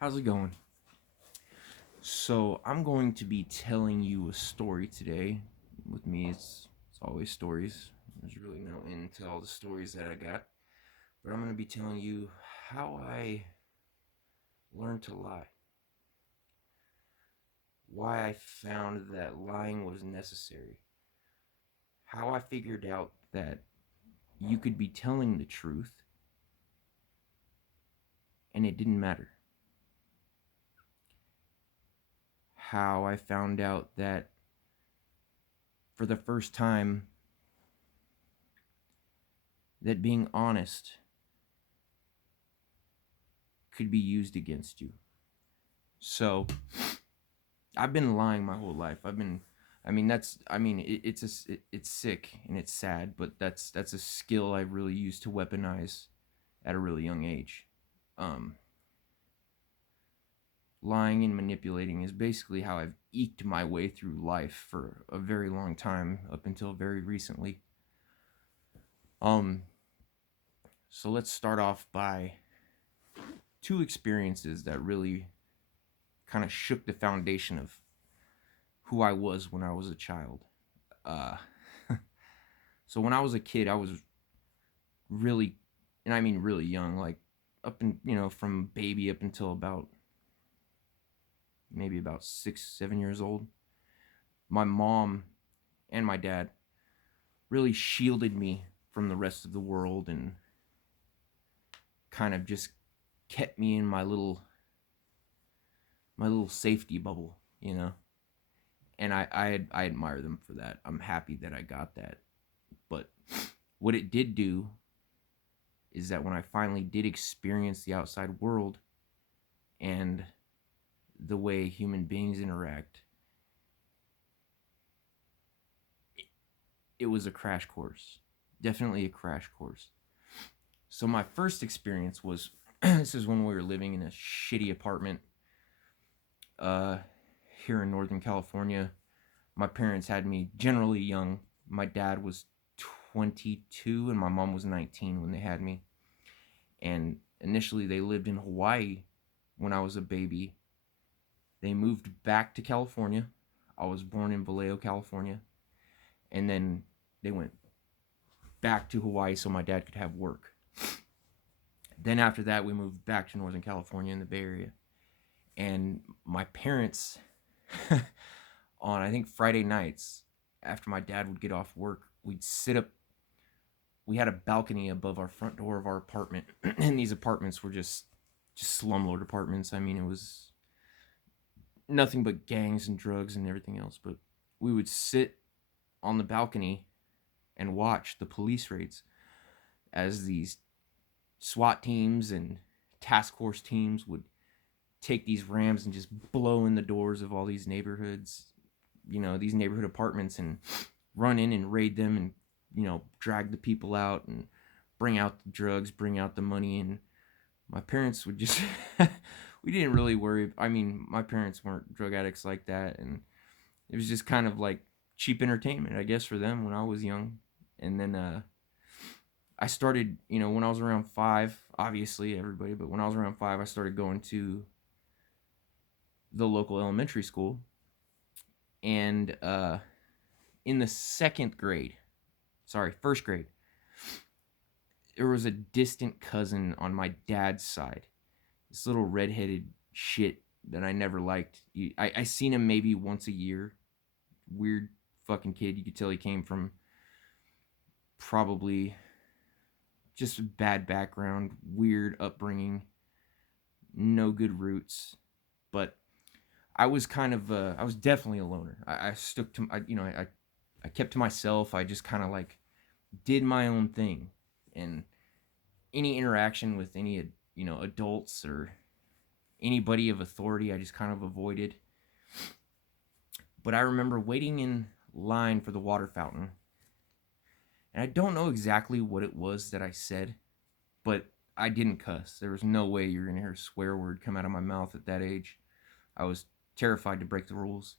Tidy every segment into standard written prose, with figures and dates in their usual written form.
How's it going? So, I'm going to be telling you a story today. With me, it's always stories. There's really no end to all the stories that I got. But I'm going to be telling you how I learned to lie. Why I found that lying was necessary. How I figured out that you could be telling the truth and it didn't matter. How I found out that for the first time that being honest could be used against you. So, I've been lying my whole life. It's sick and it's sad, but that's a skill I really used to weaponize at a really young age. Um, Lying and manipulating is basically how I've eked my way through life for a very long time, up until very recently. Um, so let's start off by two experiences that really kind of shook the foundation of who I was when I was a child. Uh, so when I was a kid, I was really, and I mean really young, like up in, from baby up until about maybe about 6, 7 years old. My mom and my dad really shielded me from the rest of the world and kind of just kept me in my little safety bubble, And I admire them for that. I'm happy that I got that. But what it did do is that when I finally did experience the outside world and the way human beings interact, it was a crash course. Definitely a crash course. So my first experience was this is when we were living in a shitty apartment uh here in Northern California. My parents had me generally young. My dad was 22 and my mom was 19 when they had me. And initially they lived in Hawaii when I was a baby. They moved back to California. I was born in Vallejo, California. And then they went back to Hawaii so my dad could have work. Then after that, we moved back to Northern California in the Bay Area. And my parents, on I think Friday nights, after my dad would get off work, we'd sit up. We had a balcony above our front door of our apartment, and these apartments were just slumlord apartments. I mean, it was nothing but gangs and drugs and everything else. But we would sit on the balcony and watch the police raids as these SWAT teams and task force teams would take these rams and just blow in the doors of all these neighborhoods, these neighborhood apartments, and run in and raid them and, drag the people out and bring out the drugs, bring out the money. And my parents would just, we didn't really worry. I mean, my parents weren't drug addicts like that. And it was just kind of like cheap entertainment, I guess, for them when I was young. And then, I started, when I was around 5, obviously everybody, but when I was around 5, I started going to the local elementary school. And in the first grade, there was a distant cousin on my dad's side. This little redheaded shit that I never liked. I seen him maybe once a year. Weird fucking kid. You could tell he came from probably just a bad background, weird upbringing, no good roots. But I was I was definitely a loner. I stuck to, I kept to myself. I just kind of like did my own thing, and any interaction with any, adults or anybody of authority, I just kind of avoided. But I remember waiting in line for the water fountain, and I don't know exactly what it was that I said, but I didn't cuss. There was no way you're gonna hear a swear word come out of my mouth at that age. I was terrified to break the rules.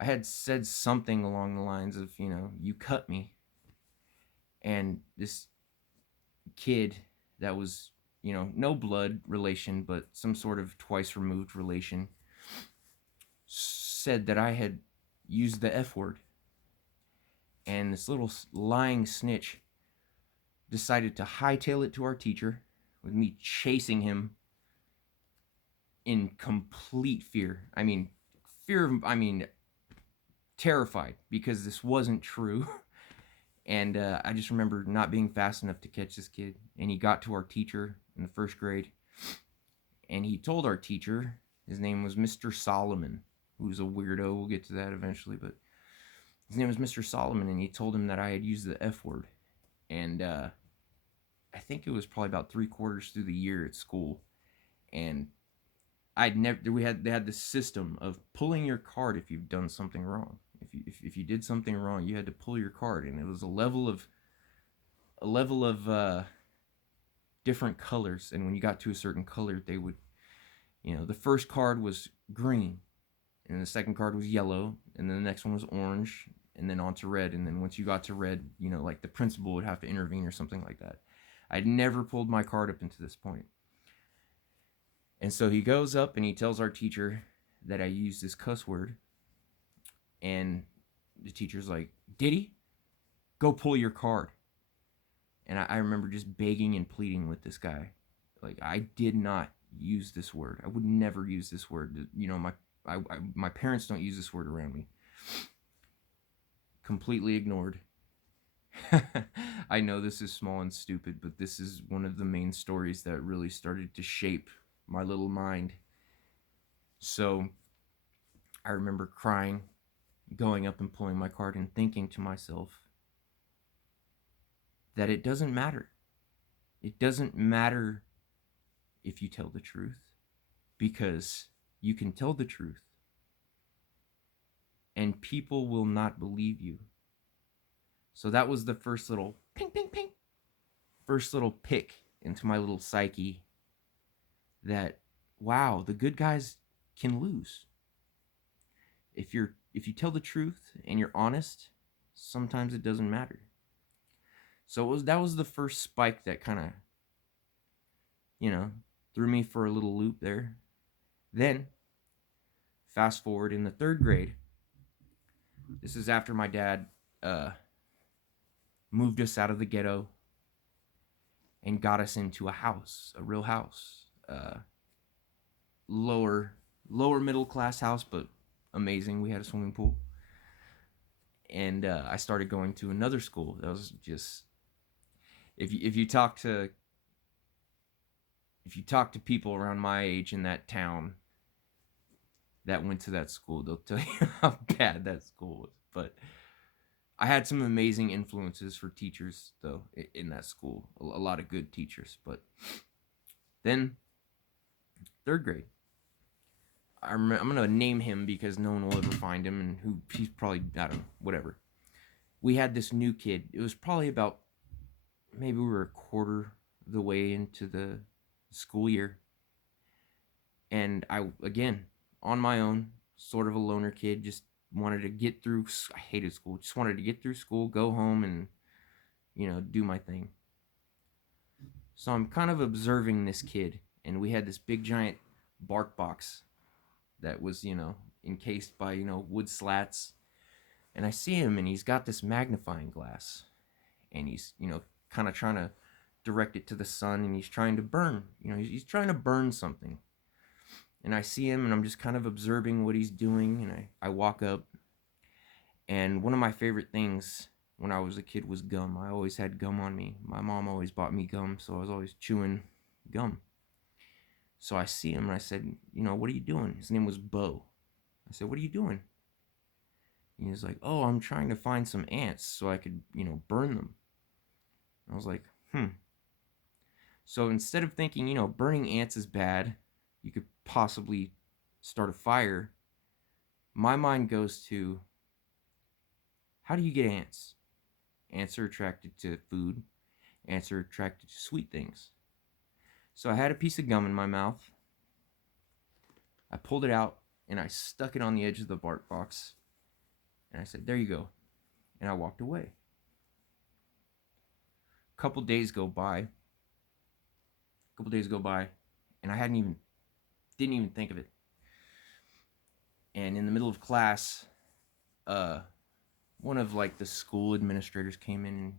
I had said something along the lines of, you cut me. And this kid that was no blood relation, but some sort of twice removed relation, said that I had used the F word. And this little lying snitch decided to hightail it to our teacher, with me chasing him in complete fear. Terrified, because this wasn't true. And I just remember not being fast enough to catch this kid. And he got to our teacher in the first grade. And he told our teacher, his name was Mr. Solomon, who's a weirdo. We'll get to that eventually. But his name was Mr. Solomon. And he told him that I had used the F word. And I think it was probably about 3/4 through the year at school. And they had this system of pulling your card if you've done something wrong. If you did something wrong, you had to pull your card, and it was a level of different colors. And when you got to a certain color, they would, the first card was green, and the second card was yellow, and then the next one was orange, and then on to red. And then once you got to red, like the principal would have to intervene or something like that. I'd never pulled my card up until this point. And so he goes up and he tells our teacher that I used this cuss word. And the teacher's like, "Did he? Go pull your card." And I remember just begging and pleading with this guy. Like, I did not use this word. I would never use this word. My parents don't use this word around me. Completely ignored. I know this is small and stupid, but this is one of the main stories that really started to shape my little mind. So I remember crying, going up and pulling my card, and thinking to myself that it doesn't matter. It doesn't matter if you tell the truth, because you can tell the truth and people will not believe you. So that was the first little ping, ping, ping. First little pick into my little psyche that, wow, the good guys can lose. If you tell the truth and you're honest, sometimes it doesn't matter. So that was the first spike that kind of, threw me for a little loop there. Then, fast forward in the 3rd grade. This is after my dad moved us out of the ghetto and got us into a house, a real house. Lower middle class house, but amazing. We had a swimming pool. And I started going to another school. That was just, if you talk to people around my age in that town that went to that school, they'll tell you how bad that school was. But I had some amazing influences for teachers, though, in that school. A lot of good teachers. But then, 3rd grade. I'm going to name him because no one will ever find him, and he's probably, I don't know, whatever. We had this new kid. It was probably about, maybe we were a quarter of the way into the school year. And I, again, on my own, sort of a loner kid, just wanted to get through. I hated school. Just wanted to get through school, go home, and, do my thing. So I'm kind of observing this kid, and we had this big giant bark box that was, encased by, wood slats. And I see him, and he's got this magnifying glass, and he's, kind of trying to direct it to the sun, and he's trying to burn, he's trying to burn something. And I see him, and I'm just kind of observing what he's doing, and I walk up. And one of my favorite things when I was a kid was gum. I always had gum on me. My mom always bought me gum, so I was always chewing gum. So I see him, and I said, "What are you doing?" His name was Bo. I said, "What are you doing?" And he's like, "Oh, I'm trying to find some ants so I could, burn them." And I was like, So instead of thinking, burning ants is bad, you could possibly start a fire, my mind goes to, how do you get ants? Ants are attracted to food. Ants are attracted to sweet things. So I had a piece of gum in my mouth. I pulled it out, and I stuck it on the edge of the bark box. And I said, "There you go." And I walked away. A couple days go by. A couple days go by, and I didn't even think of it. And in the middle of class, one of like the school administrators came in and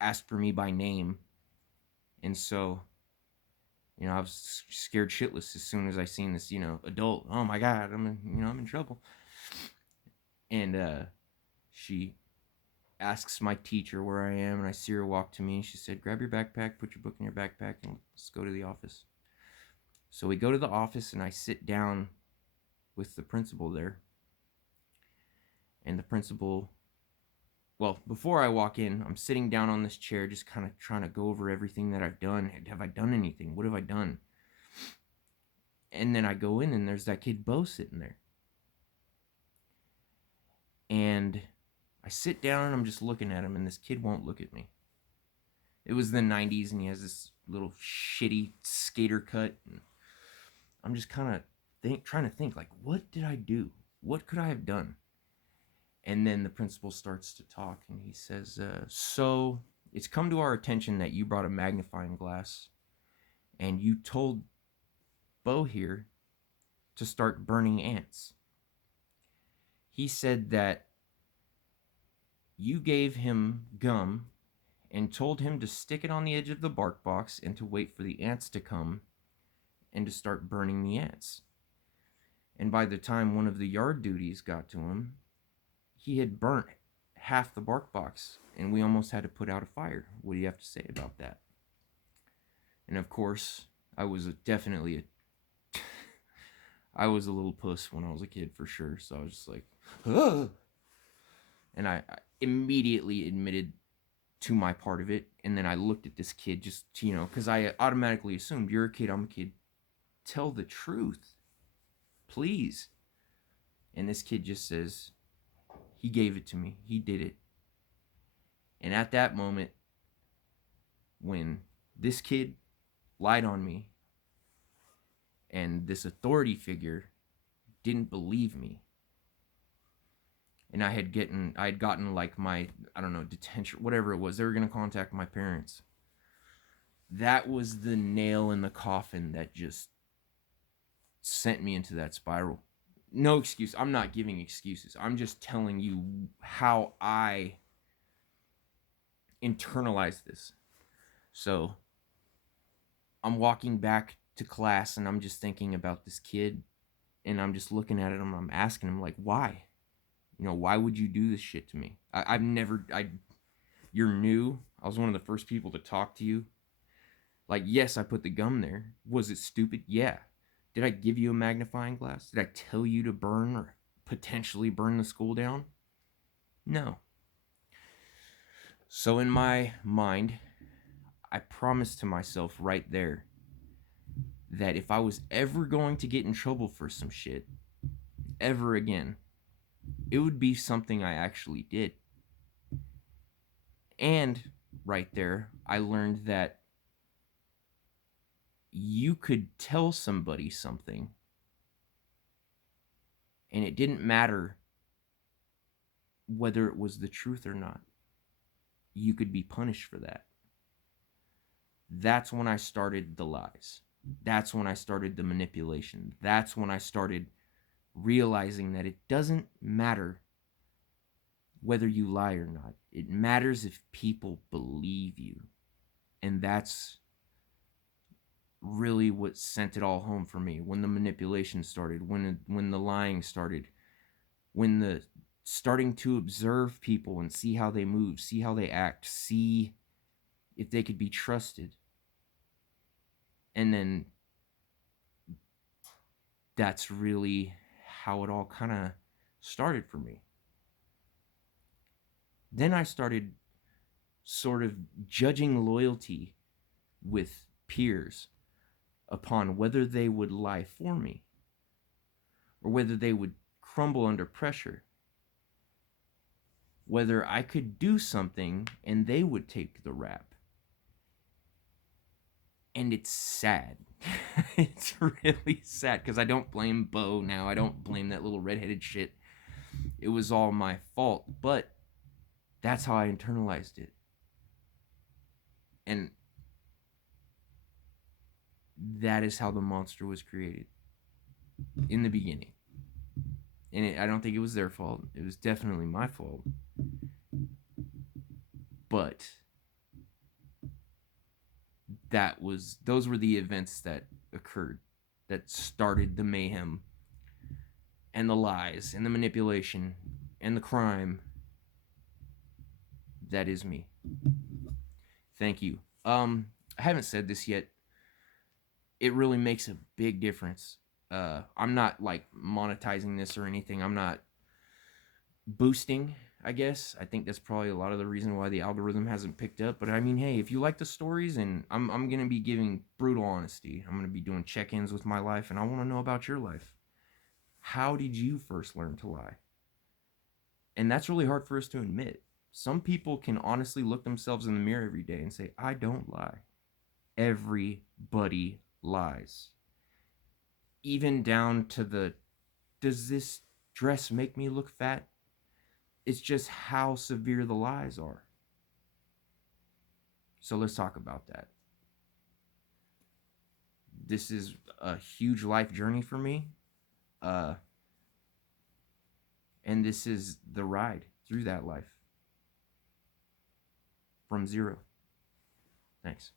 asked for me by name. And so, I was scared shitless as soon as I seen this, adult. Oh my God, I'm in trouble. And she asks my teacher where I am, and I see her walk to me, and she said, grab your backpack, put your book in your backpack, and let's go to the office. So we go to the office, and I sit down with the principal there. And the principal, well, before I walk in, I'm sitting down on this chair, just kind of trying to go over everything that I've done. Have I done anything? What have I done? And then I go in, and there's that kid Bo sitting there. And I sit down, and I'm just looking at him, and this kid won't look at me. It was the 90s, and he has this little shitty skater cut. And I'm just kind of trying to think, like, what did I do? What could I have done? And then the principal starts to talk, and he says, so it's come to our attention that you brought a magnifying glass, and you told Bo here to start burning ants. He said that you gave him gum and told him to stick it on the edge of the bark box and to wait for the ants to come and to start burning the ants. And by the time one of the yard duties got to him, he had burnt half the bark box, and we almost had to put out a fire. What do you have to say about that? And of course, I was I was a little puss when I was a kid, for sure. So I was just like, ugh. And I immediately admitted to my part of it. And then I looked at this kid just, because I automatically assumed, you're a kid, I'm a kid. Tell the truth, please. And this kid just says, he gave it to me. He did it. And at that moment, when this kid lied on me and this authority figure didn't believe me, and I had gotten like my, I don't know, detention, whatever it was, they were going to contact my parents. That was the nail in the coffin that just sent me into that spiral. No excuse. I'm not giving excuses. I'm just telling you how I internalized this. So I'm walking back to class, and I'm just thinking about this kid, and I'm just looking at him. I'm asking him, like, why? Why would you do this shit to me? You're new. I was one of the first people to talk to you. Like, yes, I put the gum there. Was it stupid? Yeah. Did I give you a magnifying glass? Did I tell you to burn or potentially burn the school down? No. So in my mind, I promised to myself right there that if I was ever going to get in trouble for some shit, ever again, it would be something I actually did. And right there, I learned that you could tell somebody something, and it didn't matter whether it was the truth or not. You could be punished for that. That's when I started the lies. That's when I started the manipulation. That's when I started realizing that it doesn't matter whether you lie or not. It matters if people believe you. And that's really what sent it all home for me. When the manipulation started, when the lying started, when the starting to observe people and see how they move, see how they act, see if they could be trusted. And then that's really how it all kind of started for me. Then I started sort of judging loyalty with peers upon whether they would lie for me or whether they would crumble under pressure, whether I could do something and they would take the rap. And it's sad. It's really sad, because I don't blame Bo now. I don't blame that little redheaded shit. It was all my fault, but that's how I internalized it. And that is how the monster was created in the beginning. And I don't think it was their fault. It was definitely my fault. But those were the events that occurred that started the mayhem and the lies and the manipulation and the crime that is me. Thank you. I haven't said this yet. It really makes a big difference. I'm not like monetizing this or anything. I'm not boosting, I guess. I think that's probably a lot of the reason why the algorithm hasn't picked up. But I mean, hey, if you like the stories, and I'm gonna be giving brutal honesty. I'm gonna be doing check-ins with my life, and I want to know about your life. How did you first learn to lie? And that's really hard for us to admit. Some people can honestly look themselves in the mirror every day and say, I don't lie. Everybody lies. Even down to does this dress make me look fat? It's just how severe the lies are. So let's talk about that. This is a huge life journey for me. And this is the ride through that life from zero. Thanks.